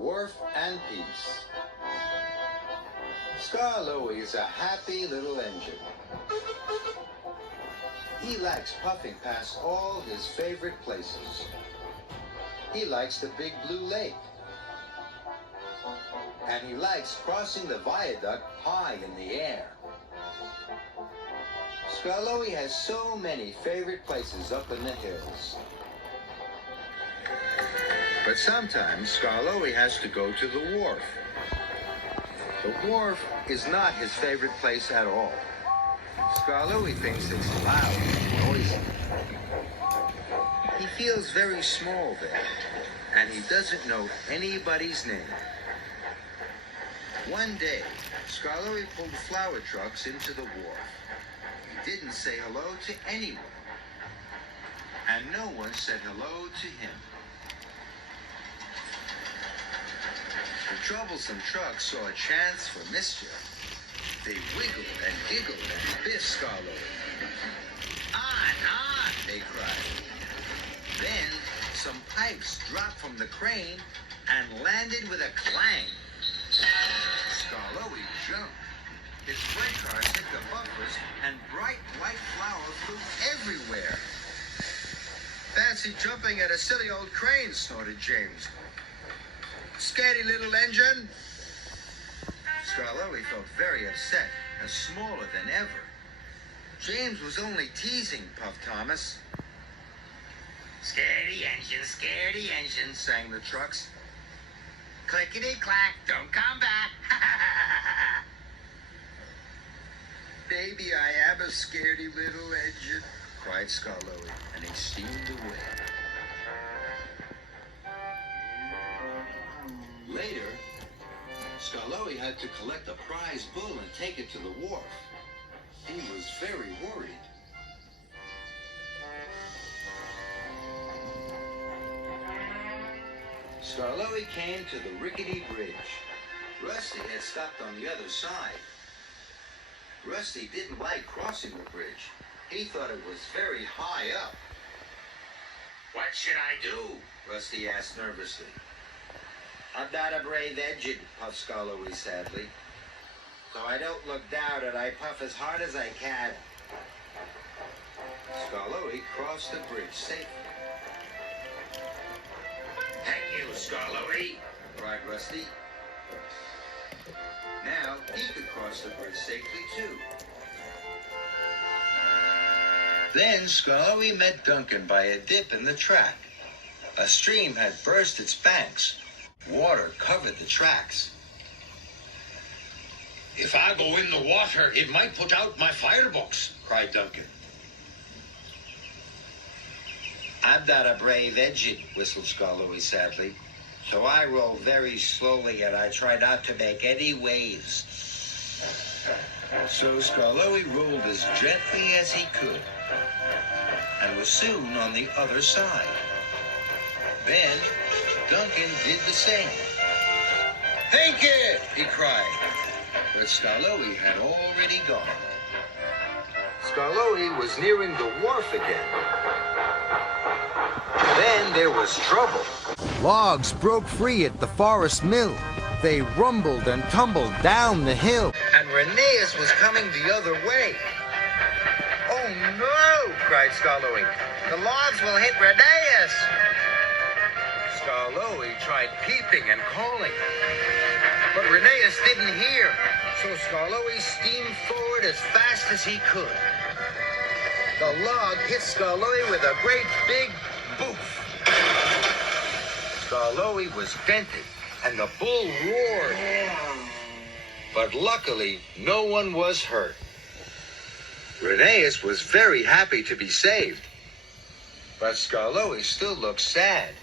Wharf Peace. Scarloey is a happy little engine. He likes puffing past all his favorite places. He likes the big blue lake. And he likes crossing the viaduct high in the air. Scarloey has so many favorite places up in the hills. But sometimes Scarloey has to go to the wharf. The wharf is not his favorite place at all. Scarloey thinks it's loud and noisy. He feels very small there, and he doesn't know anybody's name. One day, Scarloey pulled flour trucks into the wharf. He didn't say hello to anyone, and no one said hello to him. The troublesome trucks saw a chance for mischief. They wiggled and giggled and biffed Scarloey. On, they cried. Then some pipes dropped from the crane and landed with a clang. Scarloey jumped. His freight cars hit the bumpers and bright white flour flew everywhere. Fancy jumping at a silly old crane, snorted James. Scaredy little engine. Scarloey felt very upset and smaller than ever. James was only teasing, puffed Thomas. Scaredy engine, sang the trucks. Clickety-clack, don't come back. Maybe I am a scaredy little engine, cried Scarloey, and he steamed away. Later, Scarloey had to collect a prize bull and take it to the wharf. He was very worried. Scarloey came to the rickety bridge. Rusty had stopped on the other side. Rusty didn't like crossing the bridge. He thought it was very high up. What should I do? Rusty asked nervously. I'm not a brave engine, puffed Scarloey sadly. So I don't look down and I puff as hard as I can. Scarloey crossed the bridge safely. Thank you, Scarloey, cried Rusty. Now he could cross the bridge safely too. Then Scarloey met Duncan by a dip in the track. A stream had burst its banks. Water covered the tracks. If I go in the water, it might put out my firebox, cried Duncan. I'm not a brave engine, whistled Scarloey sadly. So I roll very slowly and I try not to make any waves. So Scarloey rolled as gently as he could and was soon on the other side. Then Duncan did the same. Take it, he cried. But Scarloey had already gone. Scarloey was nearing the wharf again. Then there was trouble. Logs broke free at the forest mill. They rumbled and tumbled down the hill. And Rheneas was coming the other way. Oh no, cried Scarloey. The logs will hit Rheneas. Scarloey tried peeping and calling. But Rheneas didn't hear. So Scarloey steamed forward as fast as he could. The log hit Scarloey with a great big boof. Scarloey was dented, and the bull roared. But luckily, no one was hurt. Rheneas was very happy to be saved. But Scarloey still looked sad.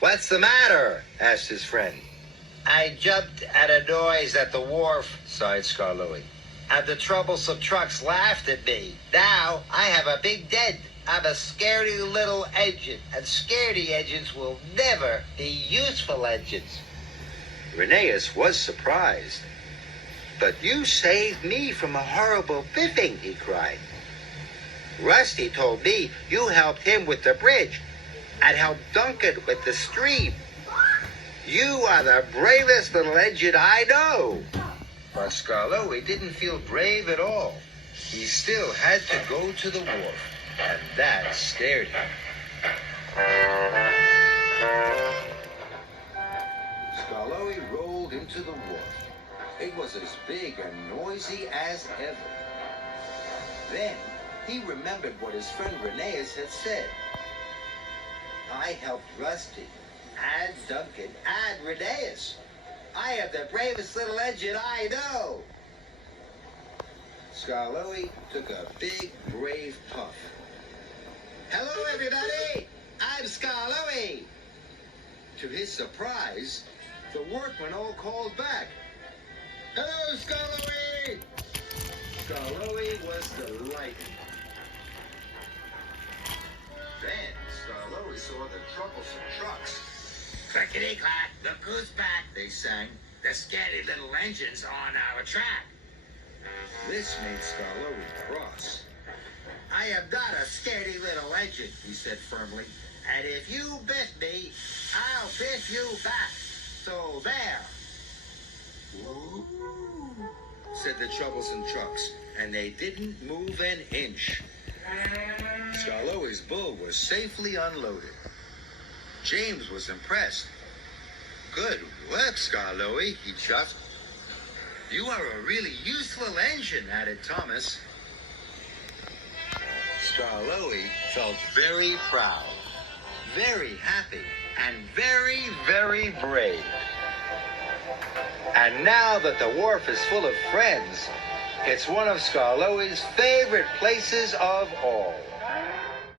What's the matter? Asked his friend. I jumped at a noise at the wharf, sighed Scarloey. And the troublesome trucks laughed at me. Now I have a big dent. I'm a scaredy little engine, and scaredy engines will never be useful engines. Rheneas was surprised. But you saved me from a horrible biffing, he cried. Rusty told me you helped him with the bridge and helped Duncan with the stream. You are the bravest little engine I know. But Scarloey didn't feel brave at all. He still had to go to the wharf, and that scared him. Scarloey rolled into the wharf. It was as big and noisy as ever. Then he remembered what his friend Rheneas had said. I helped Rusty, and Duncan, and Rheneas. I am the bravest little engine I know. Scarloey took a big, brave puff. Hello, everybody. I'm Scarloey. To his surprise, the workmen all called back. Hello, Scarloey. Scarloey was delighted. Then Scarloey saw the troublesome trucks. Clickety-clack, look who's back, they sang. The scaredy little engine's on our track. This made Scarloey cross. I am not a scaredy little engine, he said firmly. And if you biff me, I'll biff you back. So there. Woo, said the troublesome trucks, and they didn't move an inch. Scarloey's bull was safely unloaded. James was impressed. Good work, Scarloey, he chuckled. You are a really useful engine, added Thomas. Scarloey felt very proud, very happy, and very, very brave. And now that the wharf is full of friends, it's one of Scarloey's favorite places of all.